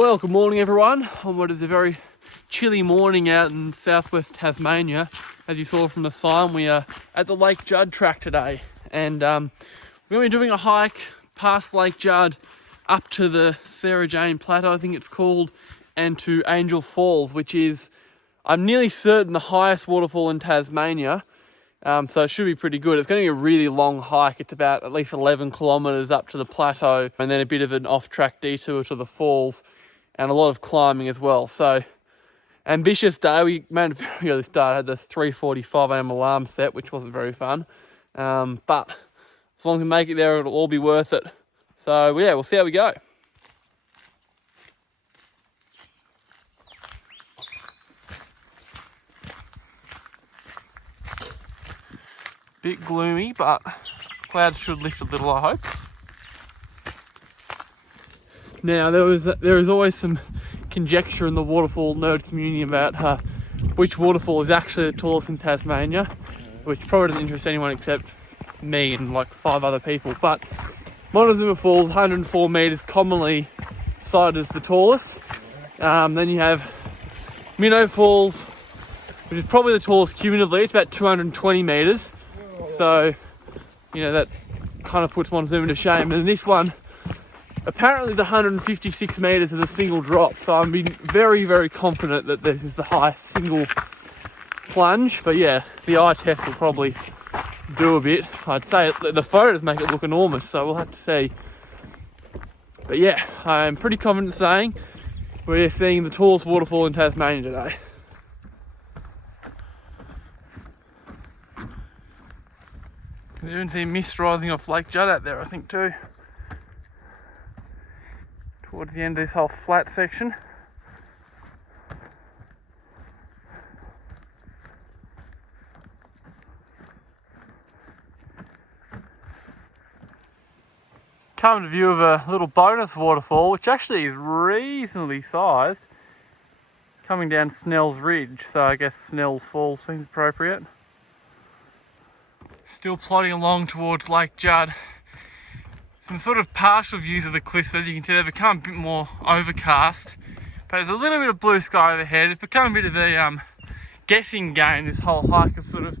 Well, good morning everyone on what is a very chilly morning out in southwest Tasmania. As you saw from the sign, we are at the Lake Judd track today, and we're going to be doing a hike past Lake Judd up to the Sarah Jane Plateau, I think it's called, and to Angel Falls, which is, I'm nearly certain, the highest waterfall in Tasmania. So it should be pretty good. It's going to be a really long hike. It's about at least 11 kilometres up to the plateau, and then a bit of an off-track detour to the falls, and a lot of climbing as well. So ambitious day. We made a very early start. I had the 3:45 a.m. alarm set, which wasn't very fun. But as long as we make it there, it'll all be worth it. So yeah, we'll see how we go. Bit gloomy, but clouds should lift a little, I hope. Now, there is always some conjecture in the waterfall nerd community about which waterfall is actually the tallest in Tasmania, which probably doesn't interest anyone except me and like 5 other people. But Montezuma Falls, 104 metres, commonly cited as the tallest. Then you have Minnow Falls, which is probably the tallest cumulatively. It's about 220 metres. So, you know, that kind of puts Montezuma to shame. And this one, apparently the 156 metres is a single drop. So I'm being very, very confident that this is the highest single plunge. But yeah, the eye test will probably do a bit. I'd say the photos make it look enormous, so we'll have to see. But yeah, I'm pretty confident saying we're seeing the tallest waterfall in Tasmania today. You can even see mist rising off Lake Judd out there, I think, too. Towards the end of this whole flat section. Come to view of a little bonus waterfall, which actually is reasonably sized, coming down Snell's Ridge, so I guess Snell's Falls seems appropriate. Still plodding along towards Lake Judd. Some sort of partial views of the cliffs, but as you can see, they've become a bit more overcast. But there's a little bit of blue sky overhead. It's become a bit of a guessing game, this whole hike, of sort of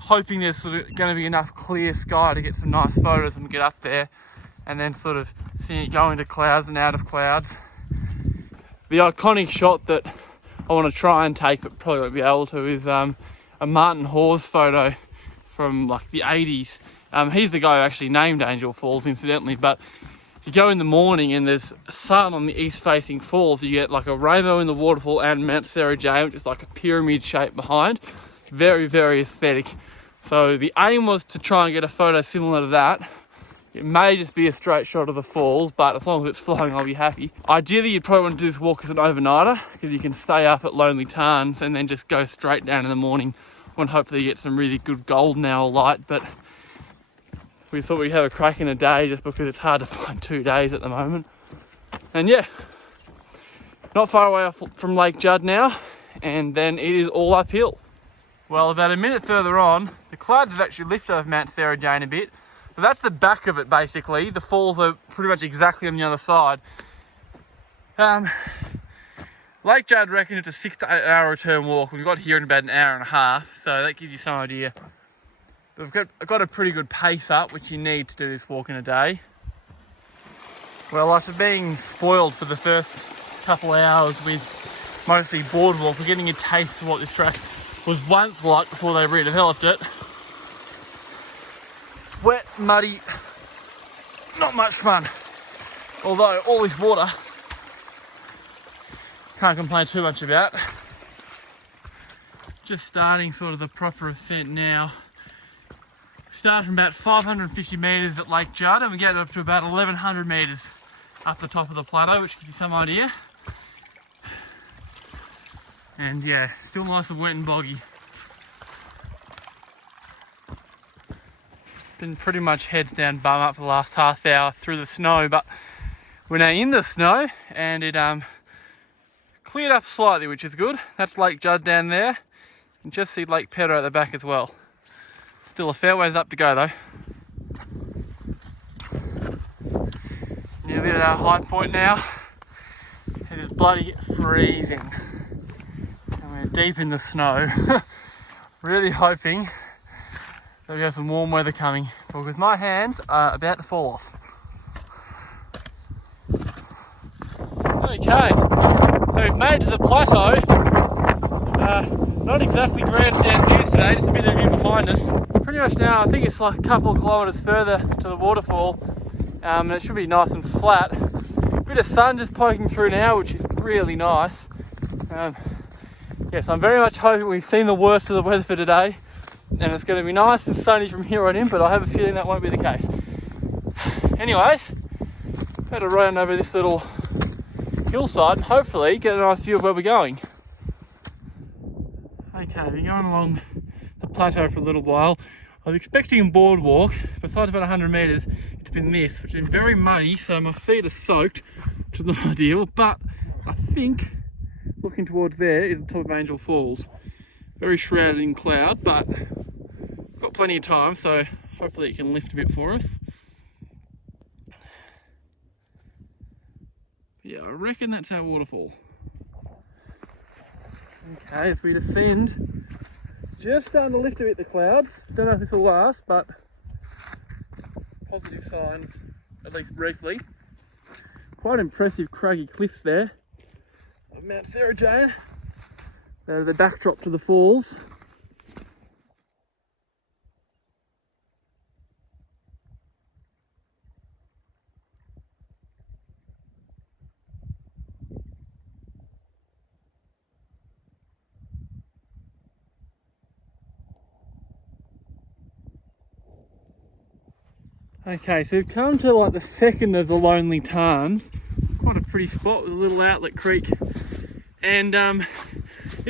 hoping there's sort of going to be enough clear sky to get some nice photos when we get up there, and then sort of seeing it go into clouds and out of clouds. The iconic shot that I want to try and take, but probably won't be able to, is a Martin Hawes photo from like the 80s. He's the guy who actually named Angel Falls, incidentally. But if you go in the morning and there's sun on the east facing falls, you get like a rainbow in the waterfall and Mount Sarah Jane, which is like a pyramid shape behind. Very, very aesthetic. So the aim was to try and get a photo similar to that. It may just be a straight shot of the falls, but as long as it's flowing, I'll be happy. Ideally, you'd probably want to do this walk as an overnighter, because you can stay up at Lonely Tarns and then just go straight down in the morning when hopefully you get some really good golden hour light. But we thought we'd have a crack in a day just because it's hard to find 2 days at the moment. And yeah, not far away from Lake Judd now, and then it is all uphill. Well, about a minute further on, the clouds have actually lifted over Mount Sarah Jane a bit. So that's the back of it, basically. The falls are pretty much exactly on the other side. Lake Judd reckon it's a 6 to 8 hour return walk. We've got here in about an hour and a half, so that gives you some idea. But I've got a pretty good pace up, which you need to do this walk in a day. Well, after being spoiled for the first couple hours with mostly boardwalk, we're getting a taste of what this track was once like before they redeveloped it. Wet, muddy, not much fun. Although all this water, can't complain too much about. Just starting sort of the proper ascent now. Start from about 550 metres at Lake Judd, and we get up to about 1100 metres up the top of the plateau, which gives you some idea. And yeah, still nice and wet and boggy. Been pretty much heads down, bum up for the last half hour through the snow, but we're now in the snow, and it cleared up slightly, which is good. That's Lake Judd down there. You can just see Lake Pedder at the back as well. Still a fair ways up to go though. Nearly at our high point now. bloody freezing. And we're deep in the snow. Really hoping that we have some warm weather coming, because my hands are about to fall off. Okay, so we've made it to the plateau. Not exactly grandstand views today, just a bit of view behind us. Pretty much now, I think it's like a couple of kilometres further to the waterfall, and it should be nice and flat. A bit of sun just poking through now, which is really nice. Yes, I'm very much hoping we've seen the worst of the weather for today, and it's going to be nice and sunny from here on in, but I have a feeling that won't be the case. Anyways, better run over this little hillside and hopefully get a nice view of where we're going. Okay, I've been going along the plateau for a little while. I was expecting a boardwalk, besides about 100 metres, it's been this, which is very muddy, so my feet are soaked, which is not ideal, but I think looking towards there is the top of Angel Falls. Very shrouded in cloud, but got plenty of time, so hopefully it can lift a bit for us. Yeah, I reckon that's our waterfall. Okay, as we descend, just starting to lift a bit the clouds. Don't know if this will last, but positive signs, at least briefly. Quite impressive craggy cliffs there of Mount Sarah Jane. They're the backdrop to the falls. Okay, so we've come to like the second of the Lonely Tarns. Quite a pretty spot with a little outlet creek. And this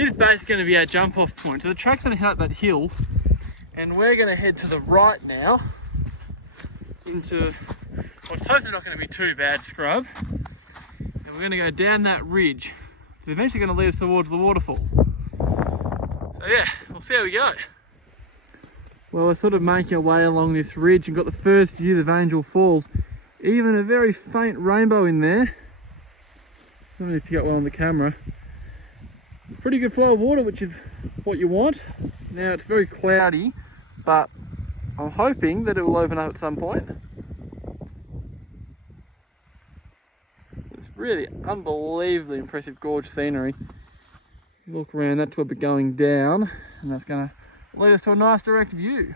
is basically going to be our jump off point. So the track's going to head up that hill, and we're going to head to the right now into what's hopefully not going to be too bad scrub. And we're going to go down that ridge. It's eventually going to lead us towards the waterfall. So yeah, we'll see how we go. Well, we're sort of making our way along this ridge and got the first view of Angel Falls. Even a very faint rainbow in there. Let me pick up one on the camera. Pretty good flow of water, which is what you want. Now it's very cloudy, but I'm hoping that it will open up at some point. It's really unbelievably impressive, gorgeous scenery. Look around, that's where we're going down, and that's going to lead us to a nice direct view.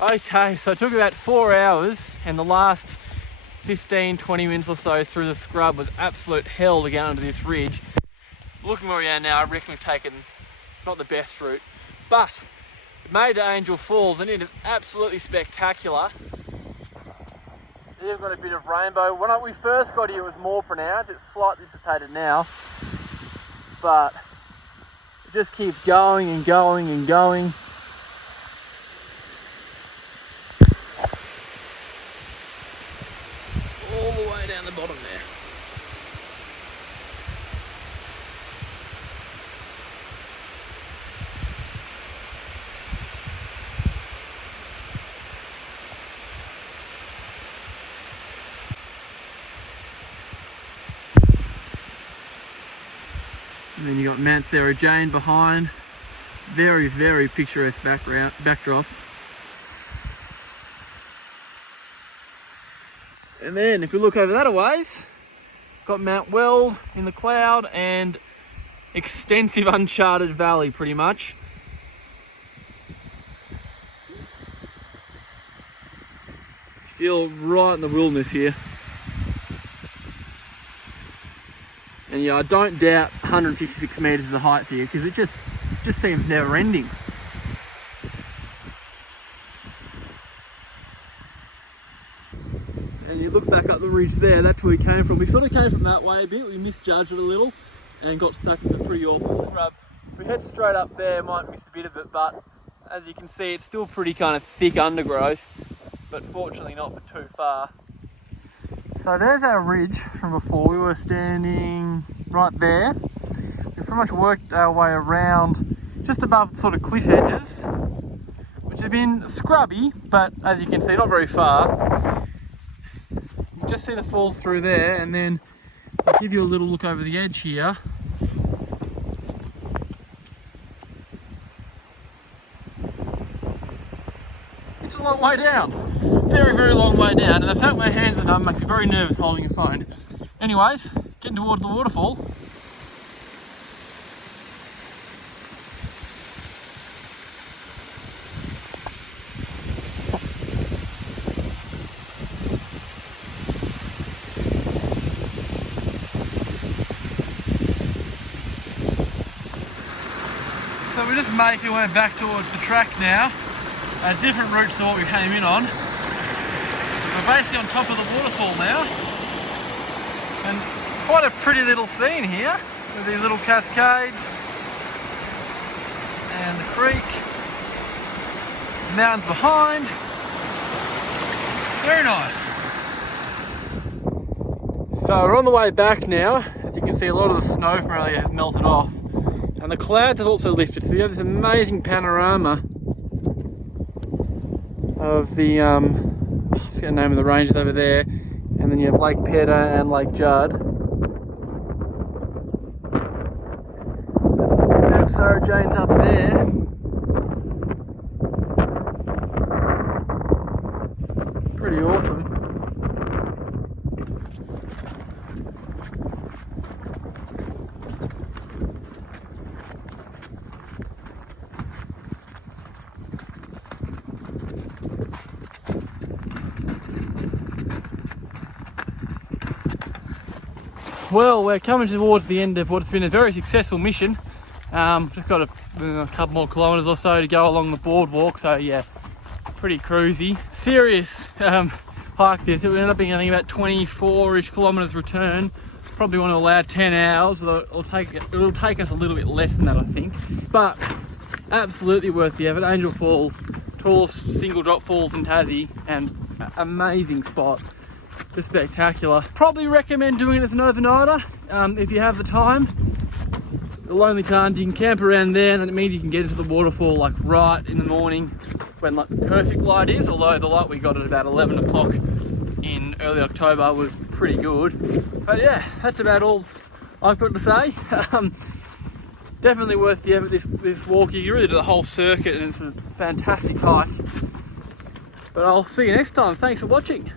Okay, so it took about 4 hours, and the last 15-20 minutes or so through the scrub was absolute hell to get onto this ridge. Looking where we are now, I reckon we've taken not the best route, but it made to Angel Falls, and it is absolutely spectacular. They've got a bit of rainbow. When we first got here, it was more pronounced. It's slightly dissipated now, but it just keeps going and going and going. All the way down the bottom there. And then you got Mount Sarah Jane behind. Very, very picturesque backdrop. And then if we look over that a ways, got Mount Weld in the cloud and extensive uncharted valley pretty much. Feel right in the wilderness here. And yeah, I don't doubt 156 metres is the height here, because it just seems never ending. And you look back up the ridge there, that's where we came from. We sort of came from that way a bit, we misjudged it a little and got stuck in some pretty awful scrub. If we head straight up there, might miss a bit of it, but as you can see, it's still pretty kind of thick undergrowth, but fortunately not for too far. So there's our ridge from before. We were standing right there. We pretty much worked our way around just above the sort of cliff edges, which have been scrubby, but as you can see, not very far. You just see the falls through there, and then I'll give you a little look over the edge here. It's a long way down. Very, very long way down. And the fact my hands are numb makes me very nervous holding a phone. Anyways, getting towards the waterfall. So we're just making our way back towards the track now. A different route to what we came in on. We're basically on top of the waterfall now. And quite a pretty little scene here with these little cascades and the creek, mountains behind. Very nice. So we're on the way back now. As you can see, a lot of the snow from earlier has melted off. And the clouds have also lifted, so you have this amazing panorama of the, I forget the name of the ranges over there, and then you have Lake Pedder and Lake Judd. Mount Sarah Jane's up there. Pretty awesome. Well, we're coming towards the end of what's been a very successful mission. Just got a couple more kilometres or so to go along the boardwalk, so yeah, pretty cruisy. Serious hike this. It ended up being, I think, about 24-ish kilometres return. Probably want to allow 10 hours, although it'll take us a little bit less than that, I think. But absolutely worth the effort. Angel Falls, tallest single drop falls in Tassie, and amazing spot. Just spectacular. Probably recommend doing it as an overnighter if you have the time. The Lonely Tarn, you can camp around there, and then it means you can get into the waterfall like right in the morning when like perfect light is, although the light we got at about 11 o'clock in early October was pretty good. But yeah, that's about all I've got to say. Definitely worth the effort, this walk. You really do the whole circuit and it's a fantastic hike. But I'll see you next time. Thanks for watching.